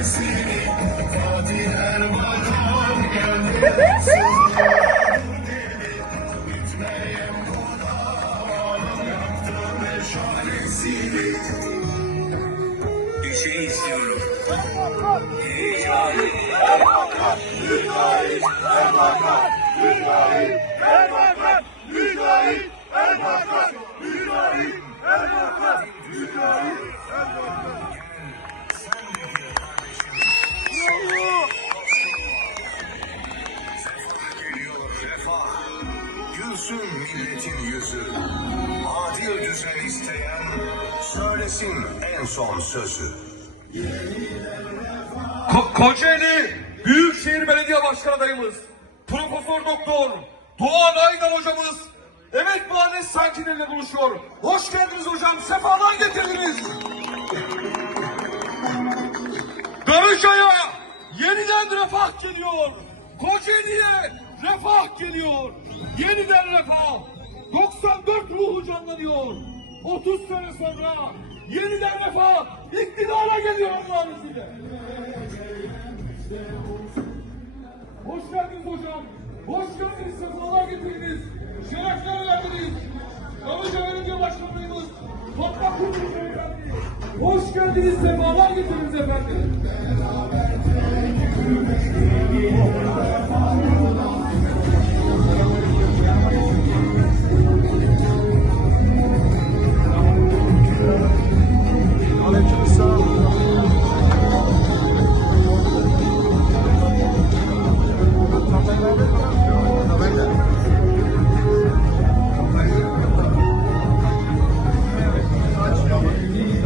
Seni Fatih Erbakan geldi Bir şey istiyorum. Refah, gülsün milletin yüzü. Adil düzen isteyen söylesin en son sözü. Ko- Kocaeli Büyükşehir Belediye Başkan adayımız Profesör Doktor Doğan Aydan hocamız Emek Mahallesi sakinleriyle buluşuyor. Hoş geldiniz hocam. Sefalar getirdiniz. Darıca'ya yeniden refah geliyor. Kocaeli'ye refah geliyor. Yeniden refah. 94 ruhu canlanıyor. 30 sene sonra yeniden refah iktidara geliyor Allah'ın izniyle. Hoş geldiniz hocam. Hoş geldiniz. Sefalar getirdiniz. Şerefler verdiniz. Kalıcı Belediye Başkanımız Toprak Kurulu Beyefendi. Hoş geldiniz. Sefalar getirdiniz efendim.